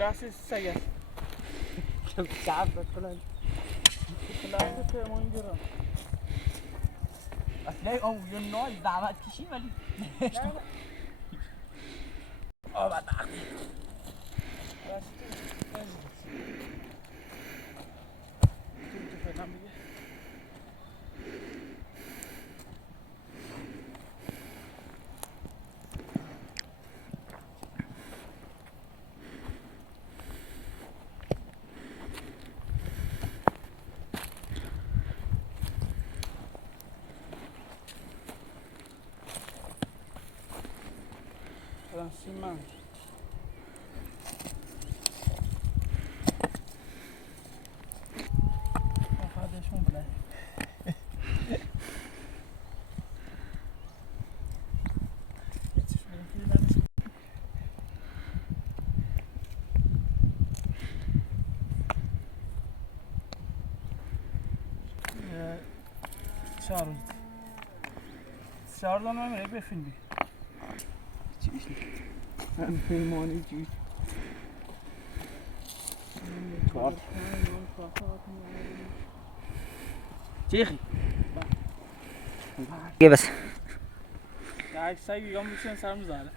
Klasse säger. Klasse kolon. Klasse که ما اینجا. اصلا اون نوع زحمت کشی ولی آباد وقتی تو فعلا دیگه Francima. Deixa bile. Dışarıdan öyle bir film. Ben filmoni çiğ. Tuat. Çiğ. Gel bas. Ya say yiyeceğim bir şey sarmız hala.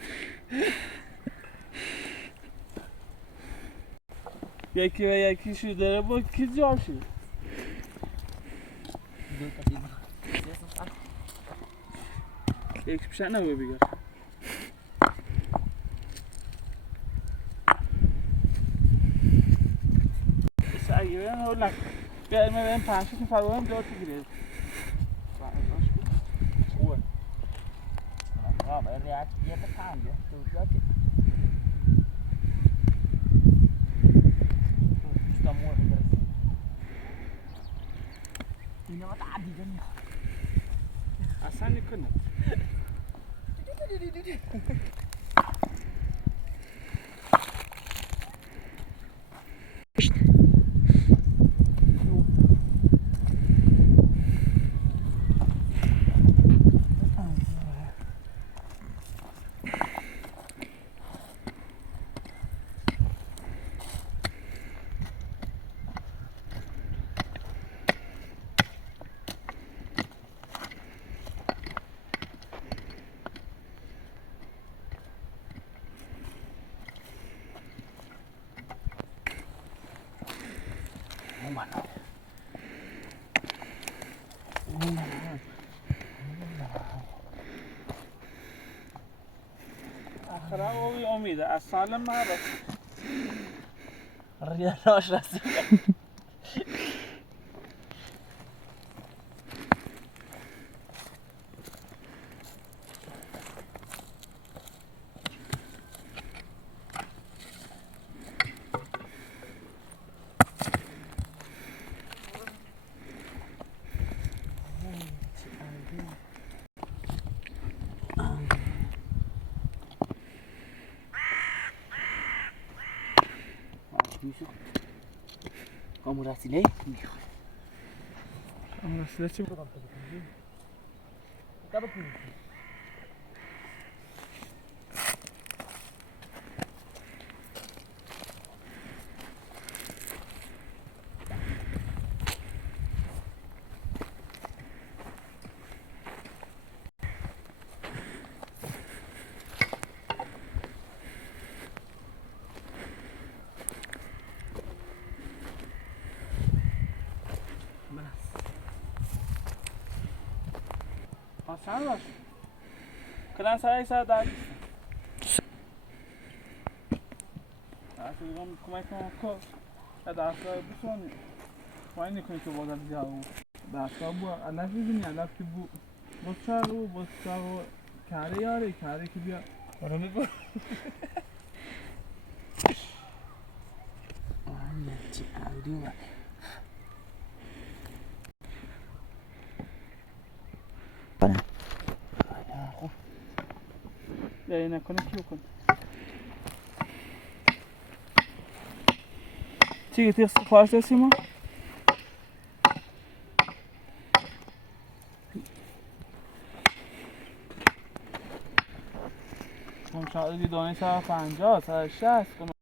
Yeki ve yeki şu dere bu kızıyor şu. Yeki bir şey ne bu bir gör. Sayıyorum öyle. Gelme ben parçasını falan dört gidiyor. Rồi bây giờ chia tất cả vậy, từ đó chứ. Chúng mua thì được. Thì nó ta đi cho nhau. Asan yıkın. آخرا او امیده از سال ما رسید ریالاش رسید kamu rasile Ama size çim Tabii ki. Sen var. Kıran sayıysa daha güzel. Aslında ben kumayken oku. Ya da aslında bu son. Aynı konu ki bu da güzel oldu. Da aslında bu alafı dünya alafı bu. Bu çağrı kare yare kare ki bir. Oranı bu. Anne çıkardı var. Bana. Ya yine konu ki yok. Çiğ tek sipariş etsin mi? شاید دانش 50 160 کنه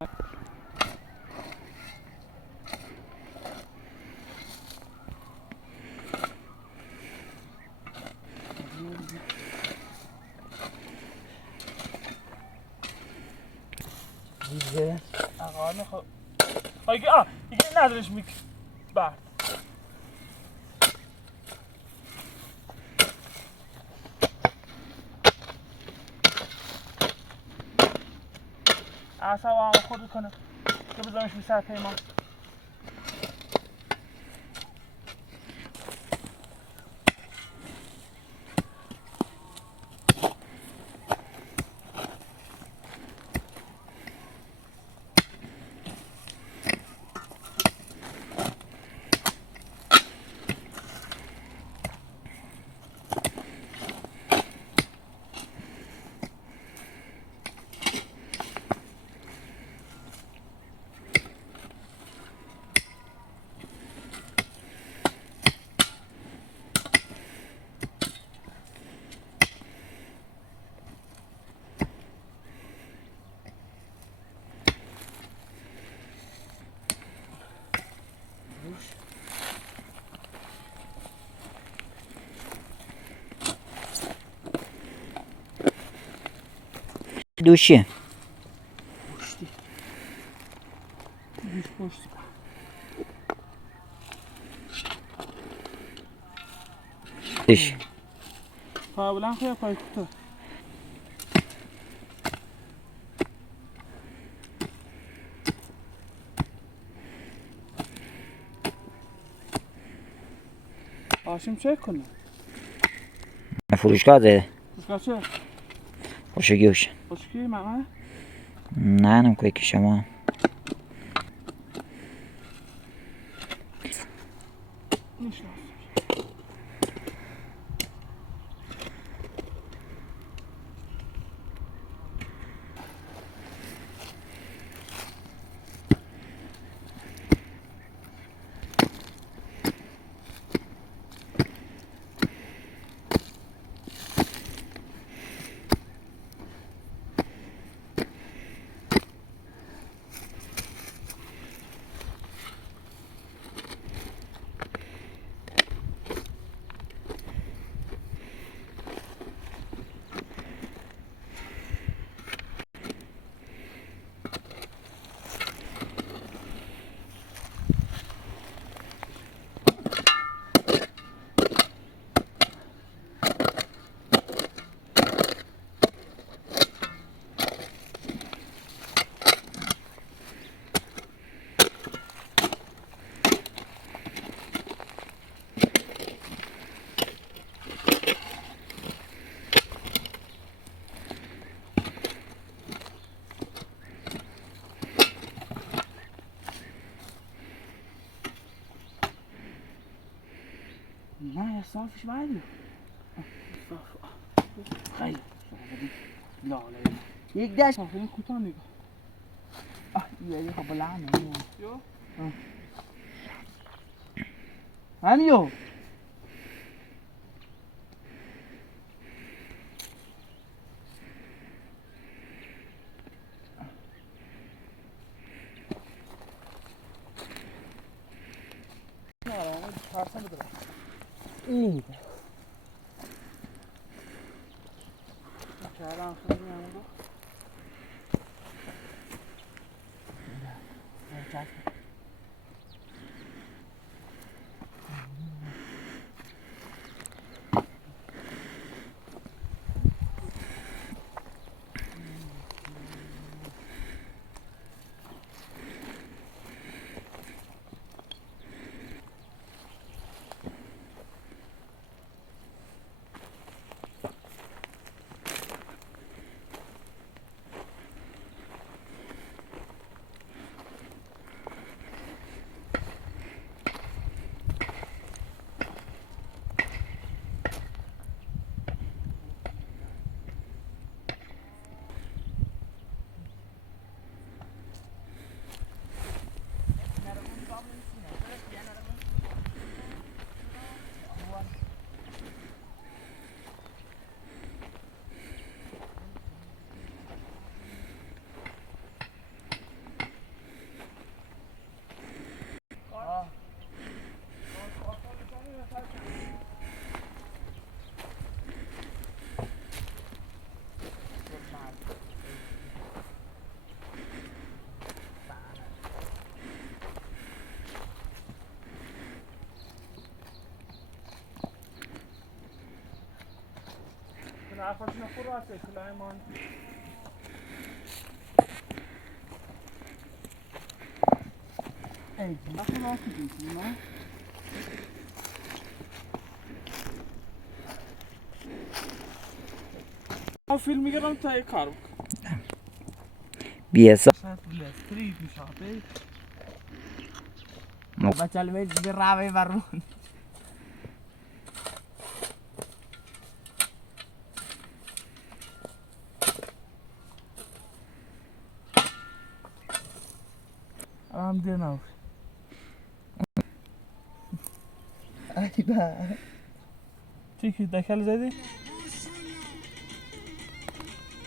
دیگه آقا نخوا دیگه ندارش میک بعد اعصاب هم خود کنه که بذارمش بی سر پیمان دوشیه پشتی بیش پشتی دوش پای بلند خواه یا پای کوتاه آشیم چک کنه فروشگاه ده فروشگاه چه؟ خوشگیوش خوشکی ماما؟ نه نم که شما میشناسم نه یه صافش بعدی صاف خیلی لاله یک دشت صافه این کوتاه نگاه یه خب بلند یو همیو پرسم بدارم این کردم خیلی همون حرفاش نخوراته سلیمان ای آخه راست میگی نه من فیلم میگیرم تا یه کار بکن بیاسا شاید بلستریت میشه بچه الوید برای برون هم دیناو ای با چی که دکل زدی؟